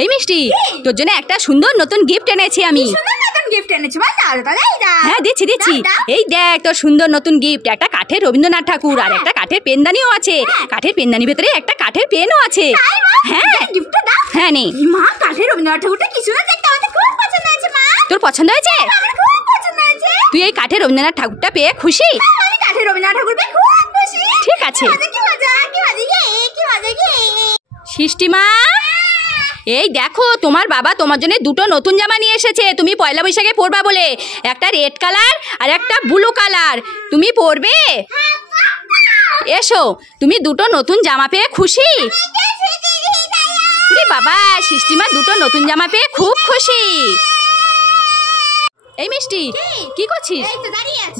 এই মিষ্টি, তোর জন্য একটা সুন্দর নতুন গিফট এনেছি আমি। সুন্দর নতুন গিফট এনেছি বল, তাহলে হ্যাঁ দিচ্ছি। এই দেখ তোর সুন্দর নতুন গিফট, একটা কাঠের রবীন্দ্রনাথ ঠাকুর আর একটা কাঠের পেনদানিও আছে। কাঠের পেনদানির ভেতরে একটা কাঠের পেনও আছে। হ্যাঁ গিফটটা দাও। হ্যাঁ নে। মা, কাঠের রবীন্দ্রনাথ ঠাকুরটা কি সুন্দর দেখতে, আমার খুব পছন্দ হয়েছে মা। তোর পছন্দ হয়েছে? আমার খুব পছন্দ হয়েছে। তুই এই কাঠের রবীন্দ্রনাথ ঠাকুরটা পেয়ে খুশি? আমি কাঠের রবীন্দ্রনাথ ঠাকুর পেয়ে খুব খুশি। ঠিক আছে। কি মজা সৃষ্টিমা, এই দেখো তোমার বাবা তোমার জন্য দুটো নতুন জামা নিয়ে এসেছে, তুমি পয়লা বৈশাখে পরবা বলে। একটা রেড কালার আর একটা ব্লু কালার। তুমি পরবে? এসো, তুমি দুটো নতুন জামা পেয়ে খুশি? বাবা, সৃষ্টিমা দুটো নতুন জামা পেয়ে খুব খুশি। এই মিষ্টি, কি করছিস?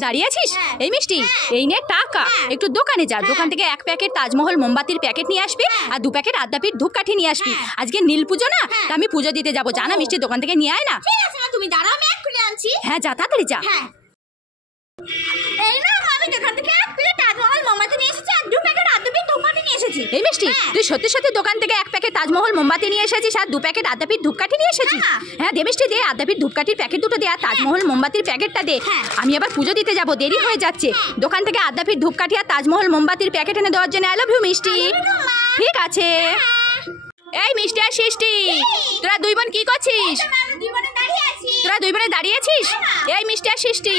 দাঁড়িয়ে আছিস? এই মিষ্টি, এই নে টাকা, একটু দোকানে যা, দোকান থেকে 1 প্যাকেট তাজমহল মোমবাতির প্যাকেট নিয়ে আসবি আর 2 প্যাকেট আদ্যাপীঠ ধূপকাঠি নিয়ে আসবি। আজকে নীল পুজো না, তা আমি পুজো দিতে যাবো। জানা মিষ্টি, দোকান থেকে নিয়ে আয় না। ঠিক আছে মা, তুমি দাঁড়াও, আমি এক্ষুনি আনছি। হ্যাঁ যা, তাড়াতাড়ি যা। এই না, আমি দোকান থেকে 1 প্যাকেট তাজমহল মোমবাতি নিয়ে এসেছি আর 2 প্যাকেট আদ্যাপীঠ ধূপকাঠি নিয়ে এসেছি। এই মিষ্টি, তুই সত্যি সত্যি দোকান থেকে 1 প্যাকেট তাজমহল মোমবাতি নিয়ে এসেছিস আর 2 প্যাকেট আদ্যাপীঠ ধূপকাঠি নিয়ে এসেছিস? হ্যাঁ দে মিষ্টি, দে। আদ্যাপীঠ ধূপকাঠির প্যাকেট দুটো দে আর তাজমহল মোমবাতির প্যাকেটটা দে। আমি আবার পুজো দিতে যাবো, দেরি হয়ে যাচ্ছে। দোকান থেকে আদ্যাপীঠ ধূপকাঠি আর তাজমহল মোমবাতির প্যাকেট এনে দেওয়ার জন্য আই লাভ ইউ মিষ্টি। ঠিক আছে। এই মিষ্টি আর সৃষ্টি, তোরা 2 বোন কি করছিস? তোরা 2 বোনে দাঁড়িয়ে আছিস? এই মিষ্টি আর সৃষ্টি,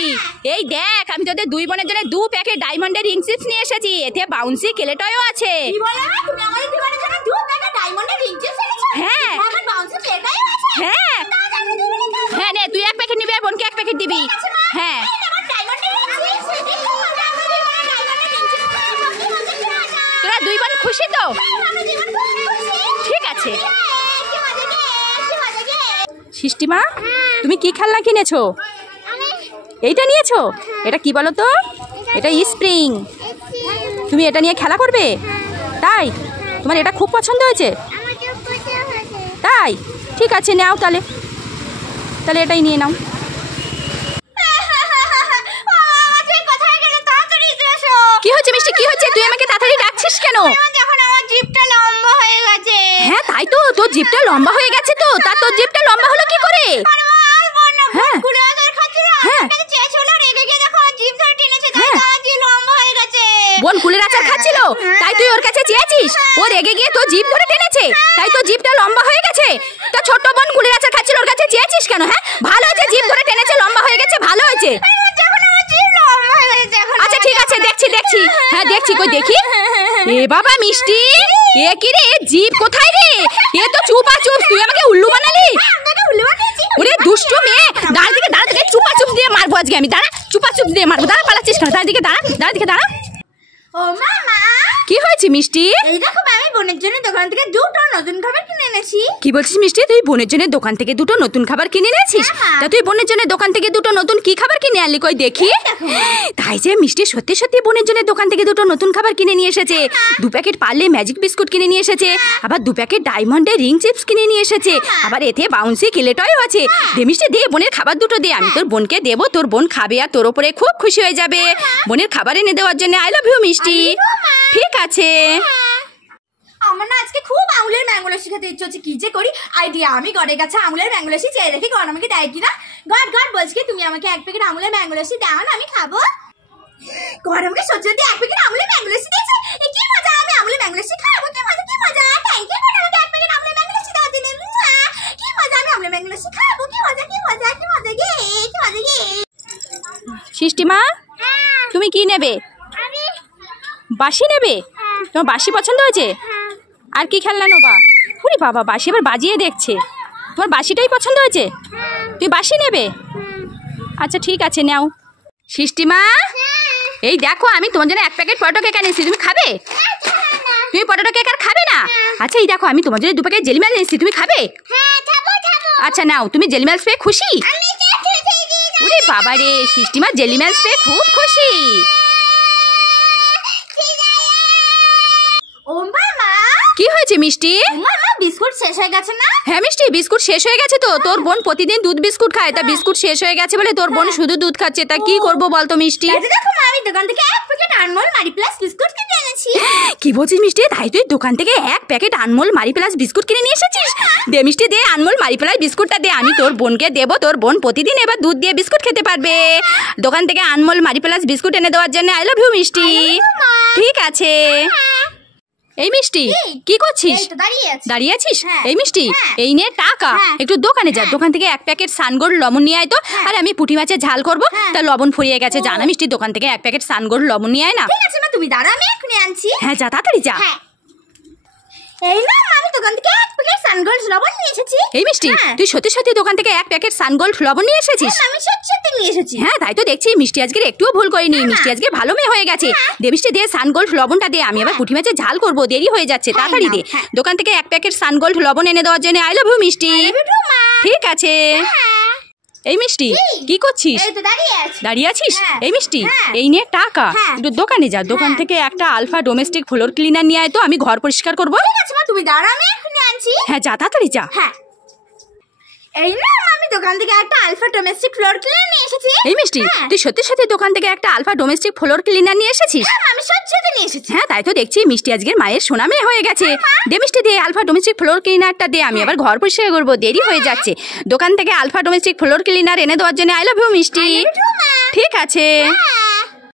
এই দেখ আমি তোদের 2 বোনের জন্য 2 প্যাকেট ডায়মন্ডের রিং চিপস নিয়ে এসেছি। এতে বাউন্সি কেলেটয়ও আছে। কি বলে মা, তুমি আমাদের 2 বোনের জন্য 2 প্যাকেট ডায়মন্ডের রিং চিপস এনেছো? হ্যাঁ। আমার বাউন্সি কেলেটয়ও আছে? হ্যাঁ। হ্যাঁ নে, তুই 1 প্যাকেট নিবি আর বোনকে 1 প্যাকেট দিবি। হ্যাঁ। তোরা 2 বোন খুশি তো? ঠিক আছে। সৃষ্টিমা, তুমি কি খেলনা কিনেছো? এইটা নিয়েছো? এটা কি বলো তো? এটা স্প্রিং। তুমি এটা নিয়ে খেলা করবে? তাই? তোমার এটা খুব পছন্দ হয়েছে? তাই? ঠিক আছে, নাও তাহলে এটাই নিয়ে নাও। কি হচ্ছে মিষ্টি, কি হচ্ছে? তুই আমাকে তাড়াতাড়ি ডাকছিস কেন? হ্যাঁ তাই তো, তোর জিভটা লম্বা হয়ে গেছে তো। তা তোর জিভটা লম্বা হলো কি করে? হ্যাঁ বোন কুলের আচার খাচ্ছিল, তাই তুই ওর কাছে চেয়েছিস? ও রেগে গিয়ে তোর জিভ ধরে টেনেছে, তাই তোর জিভটা লম্বা হয়ে গেছে। তা ছোট বোন কুলের আচার খাচ্ছিল, ওর কাছে চেয়েছিস কেন? হ্যাঁ ভালো হয়েছে, জিভ ধরে টেনেছে, লম্বা হয়ে গেছে, ভালো হয়েছে। আচ্ছা ঠিক আছে, দেখছি। হ্যাঁ দেখছি, কই দেখি। এ বাবা মিষ্টি, এ কি রে, জিভ কোথায় রে? এ তো চুপা চুপ, তুই আমাকে উল্লু বানালি। ওরে দুষ্টু মেয়ে, দাঁড়া থেকে চুপা চুপ দিয়ে মারবো আজকে আমি। দাঁড়া, চুপা চুপ দিয়ে মারবো। দাঁড়া, পালাচ্ছিস কেন? দাঁড়া। ও মামা, কি হয়েছে মিষ্টি? এই দেখো, আমি বোনের জন্য দোকান থেকে 2টো নতুন খাবার কিনে এনেছি। কি বলছিস মিষ্টি, তুই বোনের জন্য দোকান থেকে 2টো নতুন খাবার কিনে এনেছিস? তা তুই বোনের জন্য দোকান থেকে 2টো নতুন কি খাবার কিনে আনলি, কই দেখি। তাই যে মিষ্টি সত্যি সত্যি বোনের জন্য দোকান থেকে 2টো নতুন খাবার কিনে নিয়ে এসেছে। 2 প্যাকেট পার্লে ম্যাজিক বিস্কুট কিনে নিয়ে এসেছে, আবার 2 প্যাকেট ডায়মন্ডের রিং চিপস কিনে নিয়ে এসেছে, আবার এতে বাউন্সি কেলেটয়ও আছে। দে মিষ্টি, দে বোনের খাবার দুটো দে, আমি তোর বোনকে দেবো, তোর বোন খাবে আর তোর উপরে খুব খুশি হয়ে যাবে। বোনের খাবার এনে দেওয়ার জন্য আই লাভ ইউ মিষ্টি। ঠিক আছে। আমার না আজকে খুব আঙুলের ম্যাঙ্গো লস্যি খেতে ইচ্ছে হচ্ছে, কি যে করি আইডিয়া। আমি গড়ের কাছে আঙুলের ম্যাঙ্গো লস্যি চেয়ে রেখে গড় আমাকে দেয় কিনা। গড় বলছি, তুমি আমাকে 1 প্যাকেট আঙুলের ম্যাঙ্গো লস্যি দাও না, আমি খাবো। গড় আমাকে সত্যি 1 প্যাকেট আঙুলের ম্যাঙ্গো লস্যি দিয়েছে। কি মজা, আমি আঙুলের ম্যাঙ্গো লস্যি খাবো। কি মজা। থ্যাংক ইউ গড়, আমাকে 1 প্যাকেট আঙুলের ম্যাঙ্গো লস্যি দেওয়ার জন্য। কি মজা, আমি আঙুলের ম্যাঙ্গো লস্যি খাবো। কি মজা গে। সৃষ্টিমা, তুমি কি নেবে? বাঁশি নেবে? তোমার বাঁশি পছন্দ হয়েছে? আর কি খেলনা নেবা? ওরে বাবা, বাঁশি এবার বাজিয়ে দেখছে। তোমার বাঁশিটাই পছন্দ হয়েছে? তুমি বাঁশি নেবে? আচ্ছা ঠিক আছে, নাও। সৃষ্টিমা, এই দেখো আমি তোমার জন্য 1 প্যাকেট পটেটো কেক এনেছি, তুমি খাবে? তুমি পটেটো কেক আর খাবে না? আচ্ছা এই দেখো আমি তোমার জন্য 2 প্যাকেট জেলিমাল এনেছি, তুমি খাবে? আচ্ছা নাও, তুমি জেলিমাল পেয়ে খুশি? ওরে বাবা রে, সৃষ্টিমা জেলিমাল পেয়ে খুব খুশি। ও মামা, কি হয়েছে মিষ্টি? মামা বিস্কুট শেষ হয়ে গেছে না? হ্যাঁ মিষ্টি, বিস্কুট শেষ হয়ে গেছে তো। তোর বোন প্রতিদিন দুধ বিস্কুট খায়, তা বিস্কুট শেষ হয়ে গেছে বলে তোর বোন শুধু দুধ খাচ্ছে। তা কি করবো বলতো মিষ্টি? দেখো মা, আমি দোকান থেকে এক প্যাকেট আনমোল মারি প্লাস বিস্কুট কিনে এনেছি। কি বলছিস মিষ্টি? তাই তুই দোকান থেকে এক প্যাকেট আনমোল মারি প্লাস বিস্কুট কিনে নিয়ে এসেছিস? দে মিষ্টি দে, আনমোল মারি প্লাস বিস্কুটটা দে, আমি তোর বোনকে দেবো। তোর বোন প্রতিদিন এবার দুধ দিয়ে বিস্কুট খেতে পারবে। দোকান থেকে আনমোল মারি প্লাস বিস্কুট এনে দেওয়ার জন্য আই লাভ ইউ মিষ্টি। ঠিক আছে। এই মিষ্টি কি করছিস? এই তো দাঁড়িয়ে আছি। দাঁড়িয়ে আছিস? হ্যাঁ। এই মিষ্টি হ্যাঁ। এই নে টাকা, হ্যাঁ। একটু দোকানে যা, হ্যাঁ। দোকান থেকে এক প্যাকেট সানগোল্ড লবণ নিয়ে আয় তো। আর আমি পুঁটি মাছের ঝাল করবো, হ্যাঁ। তা লবণ ফুরিয়ে গেছে। জানা মিষ্টি, দোকান থেকে এক প্যাকেট সানগোল্ড লবণ নিয়ে আয় না। ঠিক আছে মা, তুমি দাঁড়াও, আমি এক্ষুনি আনছি। হ্যাঁ যা, তাড়াতাড়ি যা। হ্যাঁ, এই না আমি দোকান থেকে এক প্যাকেট সানগোল্ড লবণ নিয়ে এসেছি। এই মিষ্টি হ্যাঁ। তুই সত্যি সত্যি দোকান থেকে এক প্যাকেট সানগোল্ড লবণ নিয়ে এসেছিস? আমি সত্যি সত্যি নিয়ে এসেছি। হ্যাঁ তাই তো দেখছি, মিষ্টি আজকে একটুও ভুল করেনি। মিষ্টি আজকে ভালো মেয়ে হয়ে গেছে। দে মিষ্টি দে, সানগোল্ড লবণটা দে, আমি আবার পুঁটি মাছের ঝাল করবো, দেরি হয়ে যাচ্ছে। হ্যাঁ, তাড়াতাড়ি দে। হ্যাঁ। দোকান থেকে এক প্যাকেট সানগোল্ড লবণ এনে দেওয়ার জন্য আই লাভ ইউ মিষ্টি। বিটু মা। ঠিক আছে। এই মিষ্টি কি করছিস? এই তো দাঁড়িয়ে আছি। দাঁড়িয়ে আছিস? হ্যাঁ। এই মিষ্টি হ্যাঁ। এই নে টাকা, হ্যাঁ। একটু দোকানে যা, দোকান হ্যাঁ। থেকে একটা আলফা ডোমেস্টিক ফ্লোর ক্লিনার নিয়ে আয় তো, আমি ঘর পরিষ্কার করবো। ঠিক আছে মা, তুমি দাঁড়াও, আমি এক্ষুনি আনছি। হ্যাঁ যা, তাড়াতাড়ি যা। হ্যাঁ, এই না আমি দোকান থেকে একটা আলফা ডোমেস্টিক ফ্লোর ক্লিনার নিয়ে এসেছি। এই মিষ্টি হ্যাঁ। তুই সত্যি সত্যি দোকান থেকে একটা আলফা ডোমেস্টিক ফ্লোর ক্লিনার নিয়ে এসেছিস? হ্যাঁ, আমি সত্যি সত্যি নিয়ে এসেছি। হ্যাঁ তাই তো দেখছি, মিষ্টি আজকের মায়ের সোনা মেয়ে হয়ে গেছে। দে মিষ্টি দে, আলফা ডোমেস্টিক ফ্লোর ক্লিনারটা দে, আমি আবার ঘর পরিষ্কার করবো, দেরি হয়ে যাচ্ছে। দোকান থেকে আলফা ডোমেস্টিক ফ্লোর ক্লিনার এনে দেওয়ার জন্য আই লাভ ইউ মিষ্টি। বিটু মা। ঠিক আছে। হ্যাঁ।